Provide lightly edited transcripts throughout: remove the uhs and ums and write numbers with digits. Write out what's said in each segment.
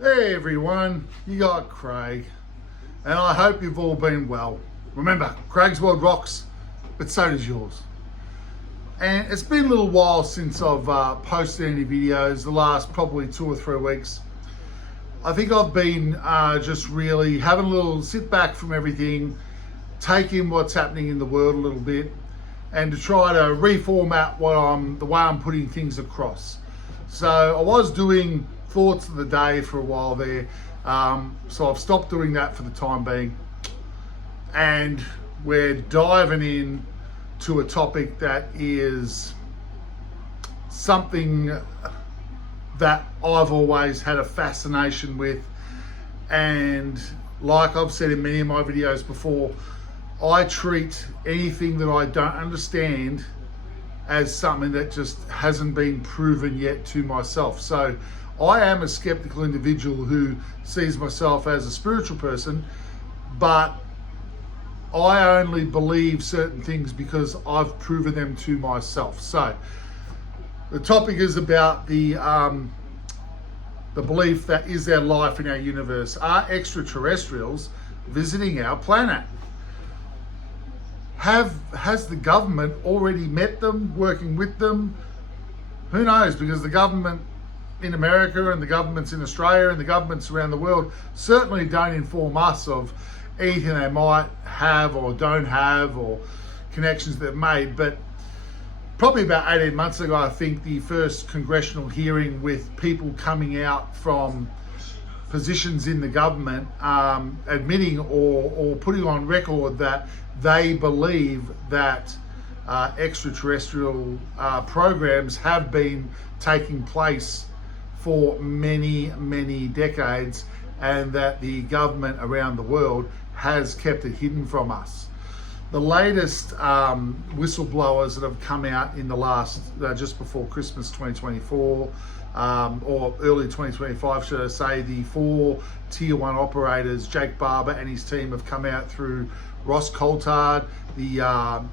Hey everyone, you got Craig, and I hope you've all been well. Remember, Craig's world rocks, but so does yours. And it's been a little while since I've posted any videos, the last probably 2 or 3 weeks. I think I've been just really having a little sit back from everything, take in what's happening in the world a little bit, and to try to reformat the way I'm putting things across. So I was doing thoughts of the day for a while there, so I've stopped doing that for the time being, and we're diving in to a topic that is something that I've always had a fascination with, and like I've said in many of my videos before, I treat anything that I don't understand as something that just hasn't been proven yet to myself. So I am a skeptical individual who sees myself as a spiritual person, but I only believe certain things because I've proven them to myself. So the topic is about the belief that is there life in our universe? Are extraterrestrials visiting our planet? Has the government already met them, working with them? Who knows? Because the government in America and the governments in Australia and the governments around the world certainly don't inform us of anything they might have or don't have or connections they've made. But probably about 18 months ago, I think the first congressional hearing with people coming out from positions in the government admitting or putting on record that they believe that extraterrestrial programs have been taking place for many, many decades, and that the government around the world has kept it hidden from us. The latest whistleblowers that have come out in the last, just before Christmas 2024, or early 2025, should I say, the 4 tier 1 operators, Jake Barber and his team, have come out through Ross Coulthard, the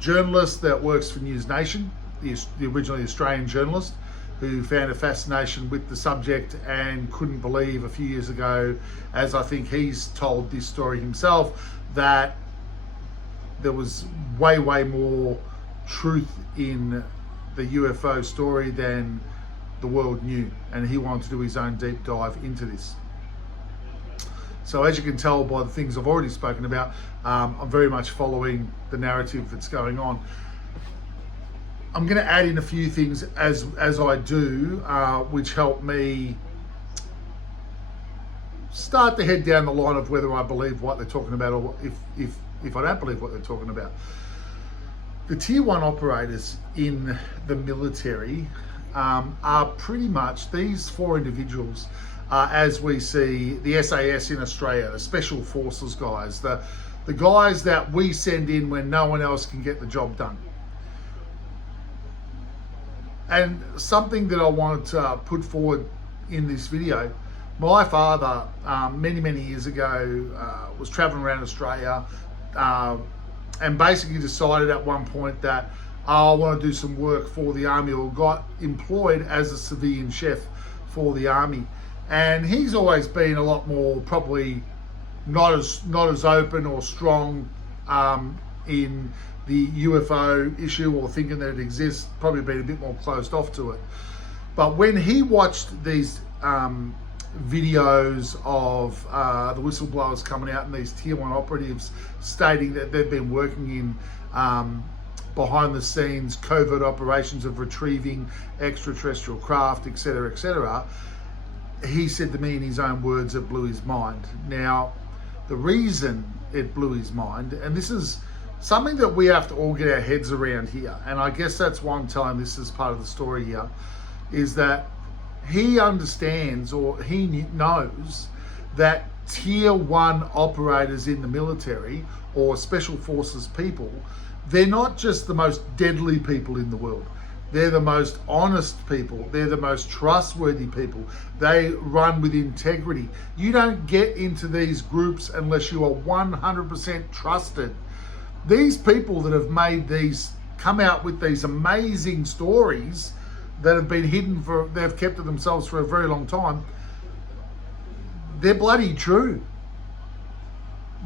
journalist that works for News Nation, the originally Australian journalist, who found a fascination with the subject and couldn't believe a few years ago, as I think he's told this story himself, that there was way more truth in the UFO story than the world knew, and he wanted to do his own deep dive into this. So as you can tell by the things I've already spoken about, I'm very much following the narrative that's going on. I'm going to add in a few things as I do, which help me start to head down the line of whether I believe what they're talking about, or if I don't believe what they're talking about. The tier 1 operators in the military are pretty much these 4 individuals, as we see the SAS in Australia, the Special Forces guys, the guys that we send in when no one else can get the job done. And something that I wanted to put forward in this video, my father, many years ago, was traveling around Australia and basically decided at one point that I want to do some work for the army, or got employed as a civilian chef for the army. And he's always been a lot more, probably not as open or strong in the UFO issue, or thinking that it exists, probably been a bit more closed off to it. But when he watched these videos of the whistleblowers coming out and these tier 1 operatives stating that they've been working in behind the scenes covert operations of retrieving extraterrestrial craft, etc., he said to me in his own words, it blew his mind. Now, the reason it blew his mind, and this is something that we have to all get our heads around here, and I guess that's why I'm telling this as part of the story here, is that he understands, or he knows, that tier 1 operators in the military or special forces people, they're not just the most deadly people in the world. They're the most honest people. They're the most trustworthy people. They run with integrity. You don't get into these groups unless you are 100% trusted. These people that have made these, come out with these amazing stories that have been hidden they've kept to themselves for a very long time, they're bloody true.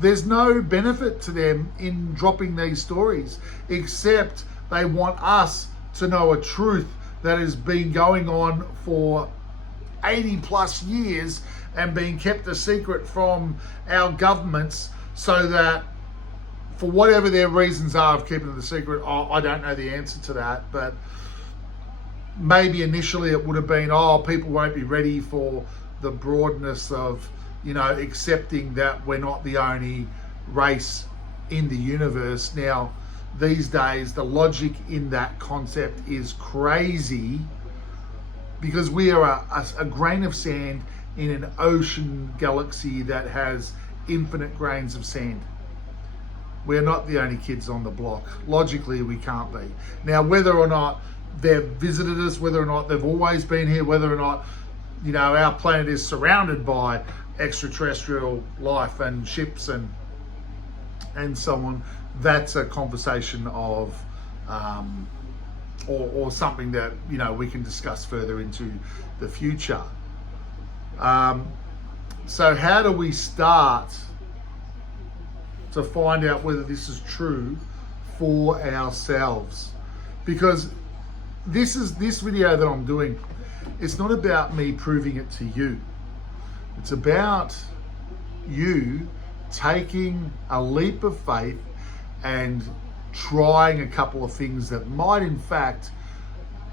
There's no benefit to them in dropping these stories, except they want us to know a truth that has been going on for 80 plus years and being kept a secret from our governments, so that for whatever their reasons are of keeping it a secret, I don't know the answer to that, but maybe initially it would have been, people won't be ready for the broadness of, accepting that we're not the only race in the universe. Now, these days, the logic in that concept is crazy, because we are a grain of sand in an ocean galaxy that has infinite grains of sand. We're not the only kids on the block. Logically, we can't be. Now, whether or not they've visited us, whether or not they've always been here, whether or not, our planet is surrounded by extraterrestrial life and ships and so on, that's a conversation of, or something that, we can discuss further into the future. So how do we start to find out whether this is true for ourselves? Because this video that I'm doing, it's not about me proving it to you. It's about you taking a leap of faith and trying a couple of things that might in fact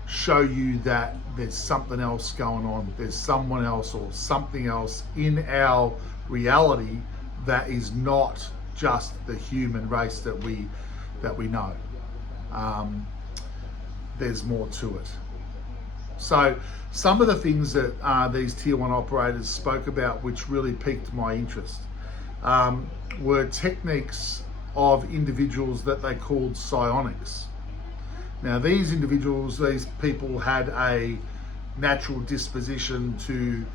show you that there's something else going on. There's someone else or something else in our reality that is not just the human race that we know. There's more to it. So some of the things that these tier 1 operators spoke about, which really piqued my interest, were techniques of individuals that they called psionics. Now, these people had a natural disposition to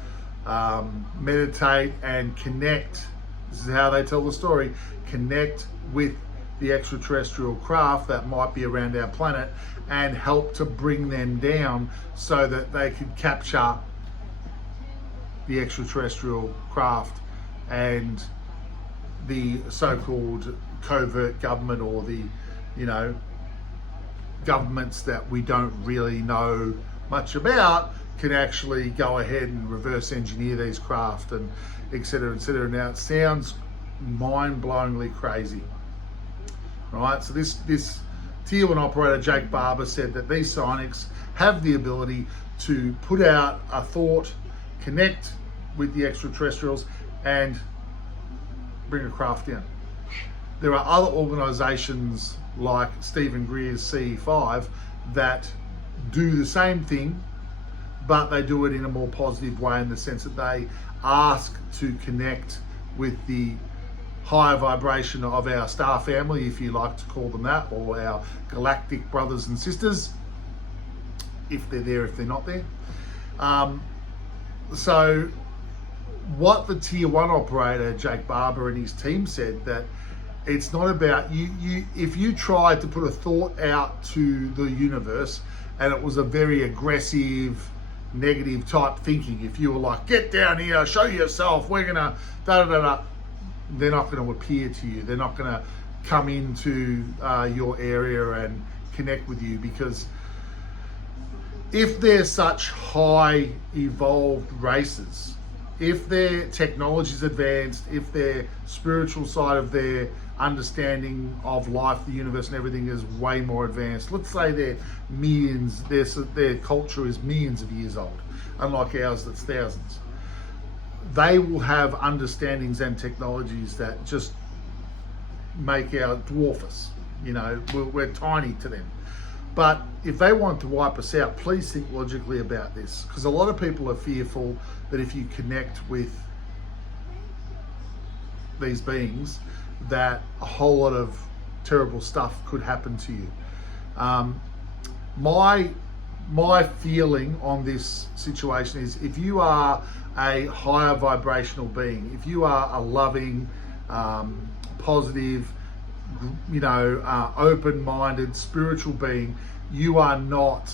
meditate and connect. This is how they tell the story: connect with the extraterrestrial craft that might be around our planet and help to bring them down so that they could capture the extraterrestrial craft and the so-called covert government, or the, governments that we don't really know much about, can actually go ahead and reverse engineer these craft and et cetera, et cetera. Now, it sounds mind-blowingly crazy, right? So this tier 1 operator, Jake Barber, said that these psionics have the ability to put out a thought, connect with the extraterrestrials, and bring a craft down. There are other organizations like Stephen Greer's CE5 that do the same thing, but they do it in a more positive way, in the sense that they ask to connect with the higher vibration of our star family, if you like to call them that, or our galactic brothers and sisters, if they're there, if they're not there. So what the tier 1 operator, Jake Barber, and his team said, that it's not about you. If you tried to put a thought out to the universe and it was a very aggressive, negative type thinking, if you were like, get down here, show yourself, we're gonna da-da-da-da, they're not going to appear to you. They're not going to come into your area and connect with you, because if they're such high evolved races, if their technology is advanced, if their spiritual side of their understanding of life, the universe and everything is way more advanced, let's say they're millions, their culture is millions of years old, unlike ours that's thousands, they will have understandings and technologies that just make our dwarf us. We're tiny to them. But if they want to wipe us out, please think logically about this, because a lot of people are fearful that if you connect with these beings, that a whole lot of terrible stuff could happen to you. My feeling on this situation is, if you are a higher vibrational being, if you are a loving, positive, open-minded, spiritual being, you are not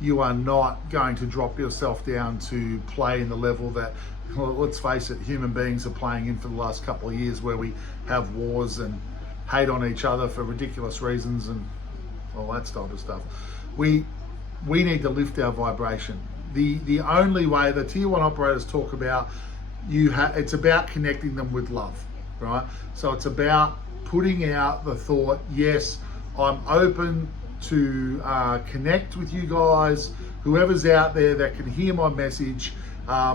you are not going to drop yourself down to play in the level that, well, let's face it, human beings are playing in for the last couple of years, where we have wars and hate on each other for ridiculous reasons and all that type of stuff. We need to lift our vibration. The only way, the tier 1 operators talk about, it's about connecting them with love, right? So it's about putting out the thought, yes, I'm open to connect with you guys, whoever's out there that can hear my message. I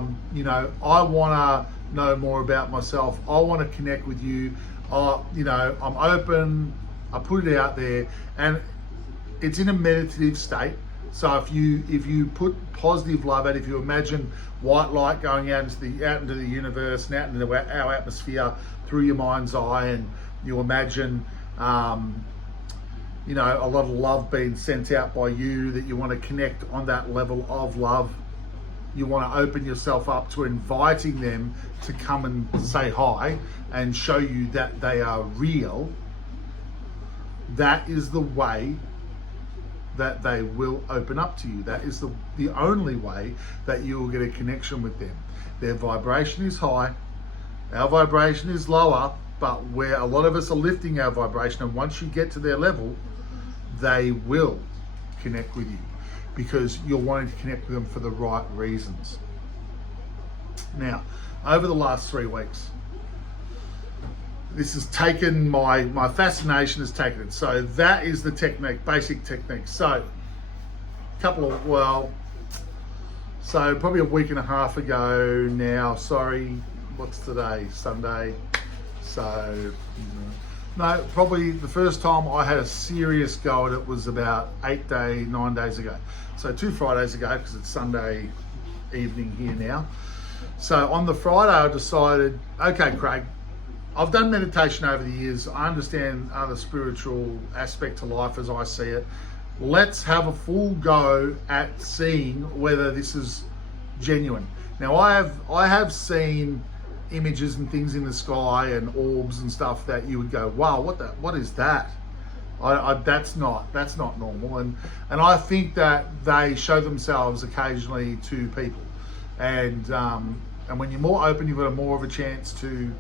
want to know more about myself. I want to connect with you. I'm open. I put it out there, and it's in a meditative state. So if you put positive love out, if you imagine white light going out into the universe and out into our atmosphere through your mind's eye, and you imagine a lot of love being sent out by you, that you want to connect on that level of love. You want to open yourself up to inviting them to come and say hi and show you that they are real. That is the way that they will open up to you. That is the only way that you will get a connection with them. Their vibration is high, our vibration is lower, but where a lot of us are lifting our vibration, and once you get to their level, they will connect with you, because you're wanting to connect with them for the right reasons. Now, over the last 3 weeks, this has taken my fascination has taken it. So that is the technique, basic technique. So probably a week and a half ago now, sorry, what's today? Sunday. So, no, probably the first time I had a serious go at it was about 9 days ago. So 2 Fridays ago, because it's Sunday evening here now. So on the Friday, I decided, okay, Craig, I've done meditation over the years. I understand the spiritual aspect to life as I see it. Let's have a full go at seeing whether this is genuine. Now, I have seen images and things in the sky and orbs and stuff that you would go, wow, what is that? That's not normal. And I think that they show themselves occasionally to people. And when you're more open, you've got more of a chance to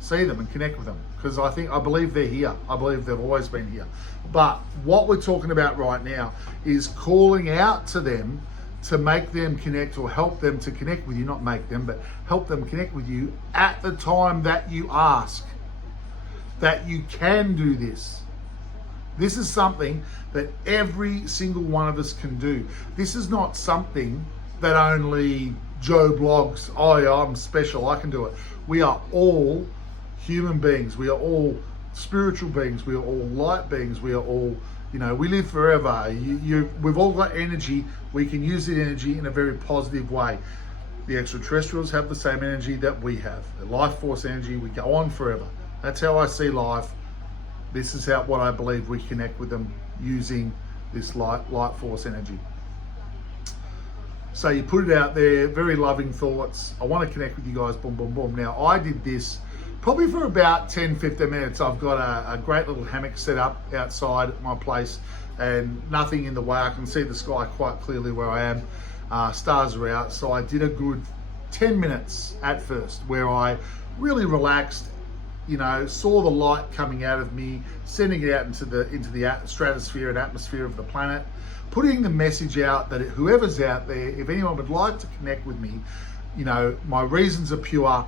see them and connect with them, because I believe they're here. I believe they've always been here. But what we're talking about right now is calling out to them to make them connect, or help them to connect with you, not make them, but help them connect with you at the time that you ask, that you can do this. This is something that every single one of us can do. This is not something that only Joe blogs, oh yeah, I'm special, I can do it. We are all human beings. We are all spiritual beings. We are all light beings. We are all, we live forever. We've all got energy. We can use the energy in a very positive way. The extraterrestrials have the same energy that we have. The life force energy, we go on forever. That's how I see life. This is what I believe we connect with them, using this light force energy. So you put it out there, very loving thoughts. I want to connect with you guys, boom, boom, boom. Now, I did this probably for about 10, 15 minutes. I've got a great little hammock set up outside my place, and nothing in the way. I can see the sky quite clearly where I am. Stars are out. So I did a good 10 minutes at first, where I really relaxed, saw the light coming out of me, sending it out into the stratosphere and atmosphere of the planet, putting the message out that whoever's out there, if anyone would like to connect with me, my reasons are pure.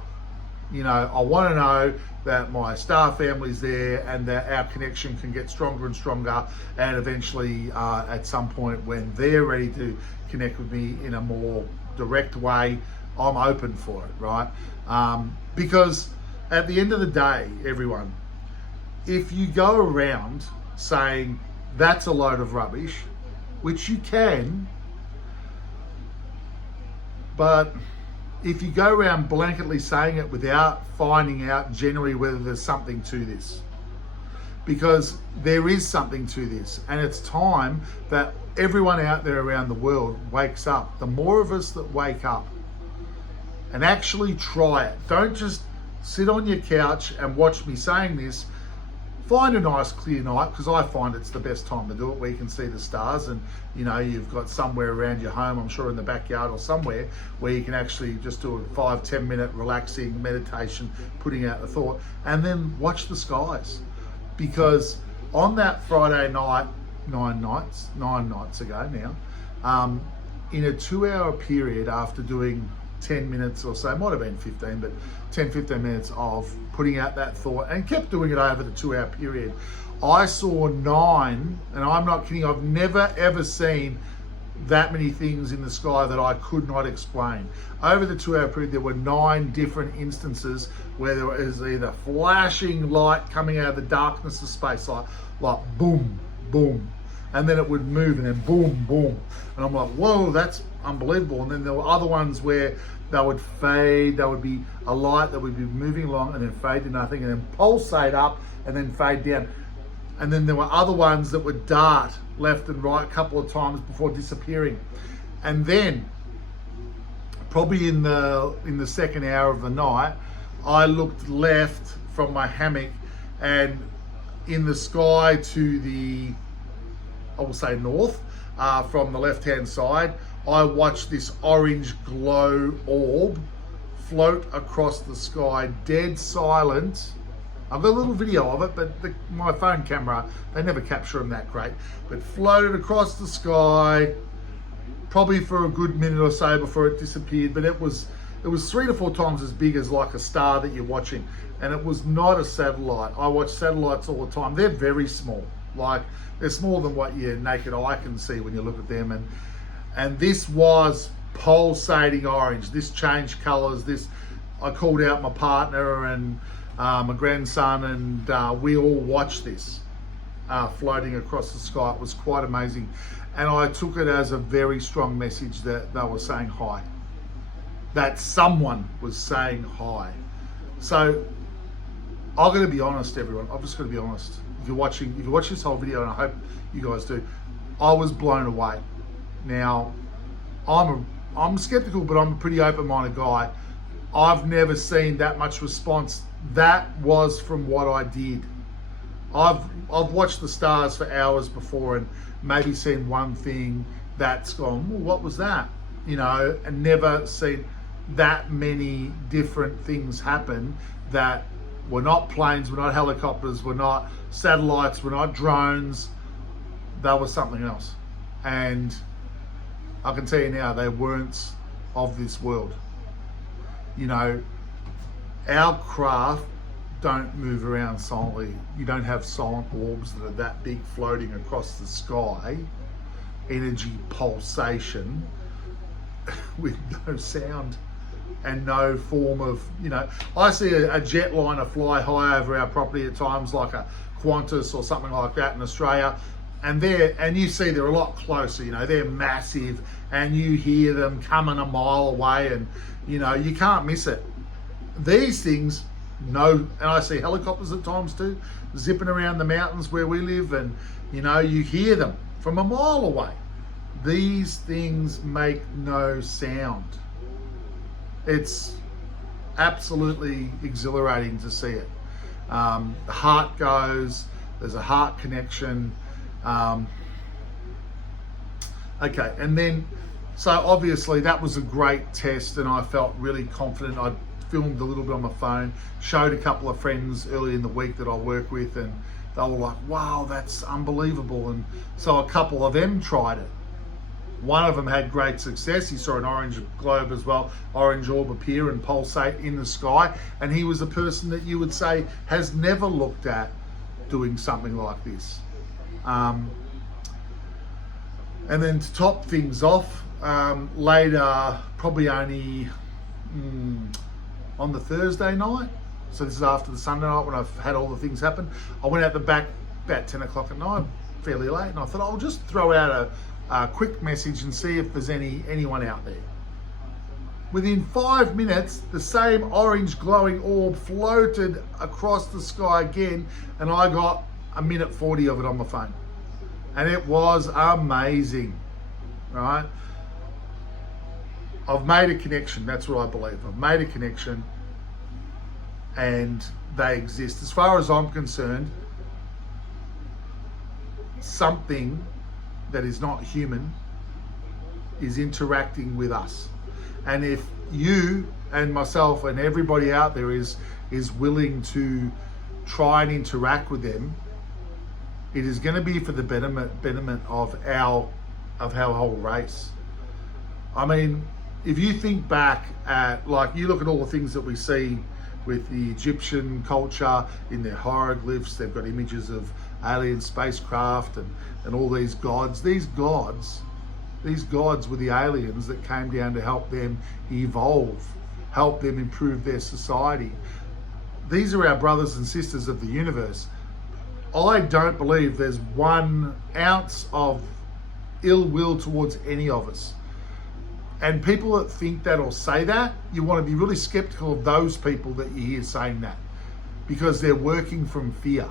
I want to know that my star family's there, and that our connection can get stronger and stronger, and eventually at some point when they're ready to connect with me in a more direct way, I'm open for it, right? Because at the end of the day, everyone, if you go around saying that's a load of rubbish, which you can, but if you go around blanketly saying it without finding out generally whether there's something to this, because there is something to this, and it's time that everyone out there around the world wakes up. The more of us that wake up and actually try it, don't just sit on your couch and watch me saying this. find a nice clear night, because I find it's the best time to do it, where you can see the stars, and you know, you've got somewhere around your home, I'm sure in the backyard or somewhere, where you can actually just do a 5-10 minute relaxing meditation, putting out the thought, and then watch the skies. Because on that Friday night, 9 nights ago now, in a 2-hour period, after doing 10 minutes or so, it might have been 15, but 10-15 minutes of putting out that thought, and kept doing it over the 2-hour period, I saw 9, and I'm not kidding, I've never ever seen that many things in the sky that I could not explain. Over the 2-hour period, there were 9 different instances where there was either flashing light coming out of the darkness of space, like boom, boom, and then it would move, and then boom, boom, and I'm like, whoa, that's unbelievable. And then there were other ones where they would fade, there would be a light that would be moving along and then fade to nothing, and then pulsate up and then fade down. And then there were other ones that would dart left and right a couple of times before disappearing. And then, probably in the second hour of the night, I looked left from my hammock, and in the sky to the, I will say north, from the left-hand side, I watched this orange glow orb float across the sky, dead silent. I've got a little video of it, but my phone camera, they never capture them that great, but floated across the sky, probably for a good minute or so before it disappeared. But it was 3 to 4 times as big as like a star that you're watching, and it was not a satellite. I watch satellites all the time. They're very small, like they're smaller than what your naked eye can see when you look at them. And this was pulsating orange. This changed colors. I called out my partner and my grandson, and we all watched this floating across the sky. It was quite amazing, and I took it as a very strong message that they were saying hi, that someone was saying hi. So I'm going to be honest, everyone. I'm just going to be honest. If you watch this whole video, and I hope you guys do, I was blown away. Now, I'm skeptical, but I'm a pretty open-minded guy. I've never seen that much response. That was from what I did. I've watched the stars for hours before, and maybe seen one thing that's gone, well, what was that? You know, and never seen that many different things happen that were not planes, were not helicopters, were not satellites, were not drones. They were something else. And I can tell you now, they weren't of this world. You know, our craft don't move around silently. You don't have silent orbs that are that big floating across the sky, energy pulsation with no sound and no form of, you know, I see a jetliner fly high over our property at times, like a Qantas or something like that in Australia, and you see they're a lot closer, you know, they're massive, and you hear them coming a mile away, and you know, you can't miss it. These things, no, and I see helicopters at times too, zipping around the mountains where we live, and you know, you hear them from a mile away. These things make no sound. It's absolutely exhilarating to see it. The heart goes, there's a heart connection. Okay, and then, so obviously that was a great test, and I felt really confident. I filmed a little bit on my phone, showed a couple of friends early in the week that I work with, and they were like, wow, that's unbelievable. And so a couple of them tried it. One of them had great success. He saw an orange globe as well, orange orb appear and pulsate in the sky. And he was a person that you would say has never looked at doing something like this. And then to top things off, later, probably only on the Thursday night, so this is after the Sunday night when I've had all the things happen, I went out the back about 10 o'clock at night, fairly late, and I thought I'll just throw out a quick message and see if there's anyone out there. Within 5 minutes, the same orange glowing orb floated across the sky again, and I got a minute 40 of it on my phone. And it was amazing, right? I've made a connection, that's what I believe. I've made a connection, and they exist. As far as I'm concerned, something that is not human is interacting with us. And if you and myself and everybody out there is willing to try and interact with them, it is going to be for the betterment of our whole race. I mean, if you think back at, like, you look at all the things that we see with the Egyptian culture in their hieroglyphs, they've got images of alien spacecraft and all these gods. These gods were the aliens that came down to help them evolve, help them improve their society. These are our brothers and sisters of the universe. I don't believe there's 1 ounce of ill will towards any of us. And people that think that or say that, you want to be really skeptical of those people that you hear saying that, because they're working from fear.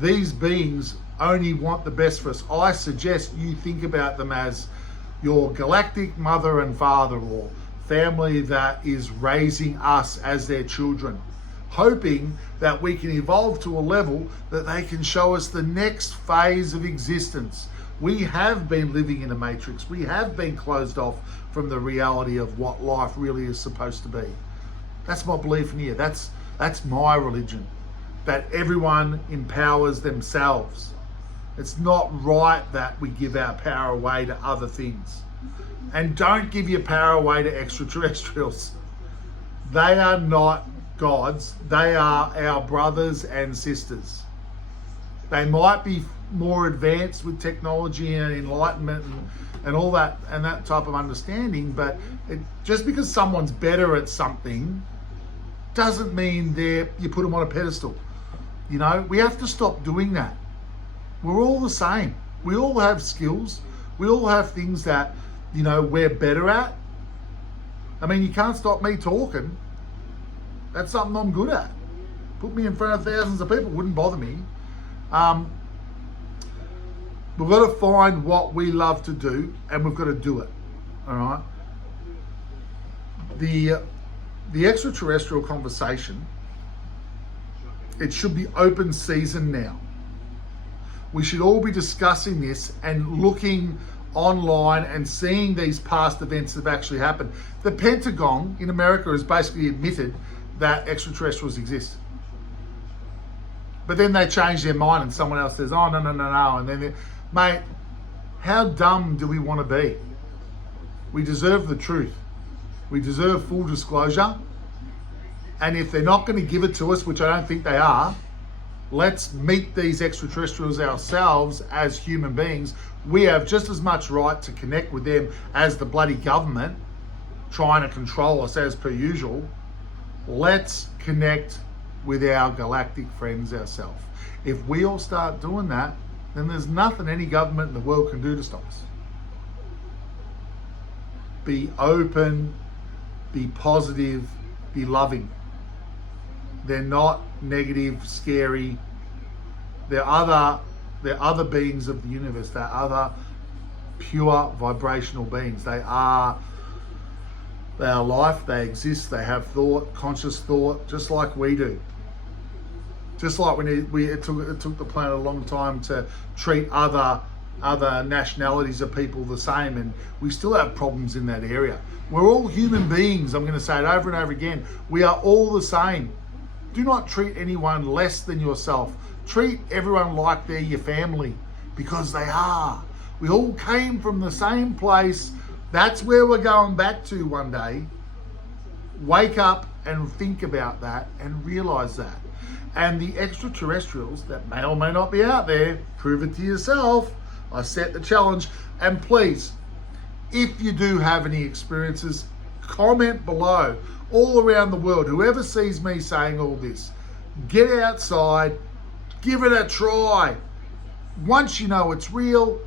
These beings only want the best for us. I suggest you think about them as your galactic mother and father, or family that is raising us as their children, hoping that we can evolve to a level that they can show us the next phase of existence. We have been living in a matrix. We have been closed off from the reality of what life really is supposed to be. That's my belief in here. That's my religion. That everyone empowers themselves. It's not right that we give our power away to other things. And don't give your power away to extraterrestrials. They are not gods. They are our brothers and sisters. They might be more advanced with technology and enlightenment and all that and that type of understanding, but just because someone's better at something doesn't mean you put them on a pedestal. You know, we have to stop doing that. We're all the same. We all have skills. We all have things that, you know, we're better at. I mean, you can't stop me talking. That's something I'm good at. Put me in front of thousands of people, wouldn't bother me. We've got to find what we love to do, and we've got to do it. All right. The extraterrestrial conversation, it should be open season now. We should all be discussing this and looking online and seeing these past events that have actually happened. The Pentagon in America has basically admitted that extraterrestrials exist. But then they change their mind and someone else says, oh, no. And then, mate, how dumb do we want to be? We deserve the truth. We deserve full disclosure. And if they're not going to give it to us, which I don't think they are, let's meet these extraterrestrials ourselves as human beings. We have just as much right to connect with them as the bloody government trying to control us as per usual. Let's connect with our galactic friends ourselves. If we all start doing that, then there's nothing any government in the world can do to stop us. Be open, be positive, be loving. They're not negative, scary. They're other beings of the universe. They're other pure vibrational beings. They are life. They exist. They have thought, conscious thought, just like we do. Just like it took the planet a long time to treat other nationalities of people the same, and we still have problems in that area. We're all human beings. I'm going to say it over and over again. We are all the same. Do not treat anyone less than yourself. Treat everyone like they're your family, because they are. We all came from the same place. That's where we're going back to one day. Wake up and think about that and realize that. And the extraterrestrials that may or may not be out there, prove it to yourself. I set the challenge. And please, if you do have any experiences, comment below. All around the world, whoever sees me saying all this, get outside, give it a try. Once you know it's real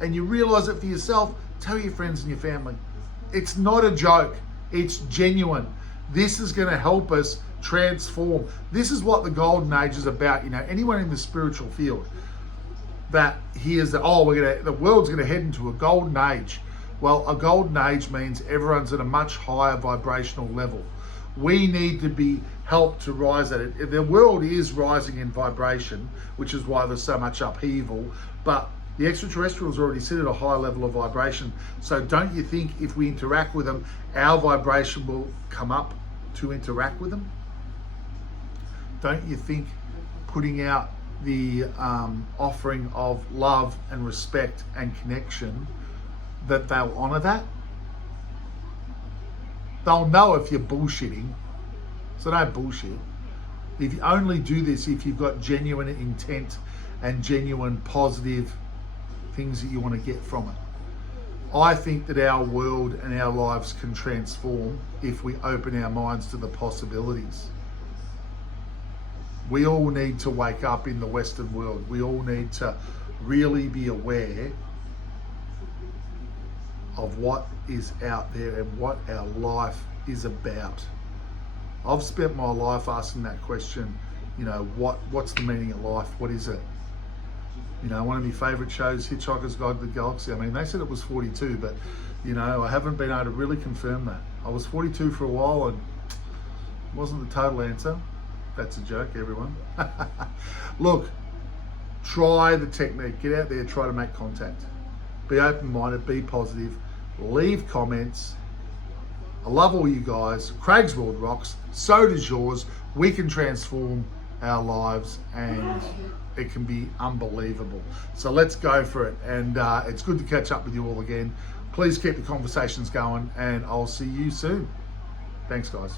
and you realize it for yourself, tell your friends and your family. It's not a joke, it's genuine. This is going to help us transform. This is what the golden age is about. You know, anyone in the spiritual field that hears that, the world's going to head into a golden age. Well, a golden age means everyone's at a much higher vibrational level. We need to be helped to rise at it. The world is rising in vibration, which is why there's so much upheaval, but the extraterrestrials already sit at a high level of vibration. So don't you think if we interact with them, our vibration will come up to interact with them? Don't you think putting out the offering of love and respect and connection, that they'll honor that? They'll know if you're bullshitting. So don't bullshit. If you only do this if you've got genuine intent and genuine positive things that you want to get from it. I think that our world and our lives can transform if we open our minds to the possibilities. We all need to wake up in the Western world. We all need to really be aware of what is out there and what our life is about. I've spent my life asking that question, you know, what's the meaning of life? What is it? You know, one of my favourite shows, Hitchhiker's Guide to the Galaxy. I mean, they said it was 42, but, you know, I haven't been able to really confirm that. I was 42 for a while and it wasn't the total answer. That's a joke, everyone. Look, try the technique. Get out there, try to make contact. Be open-minded, be positive, leave comments. I love all you guys. Craig's World rocks. So does yours. We can transform our lives and it can be unbelievable. So let's go for it. And it's good to catch up with you all again. Please keep the conversations going and I'll see you soon. Thanks, guys.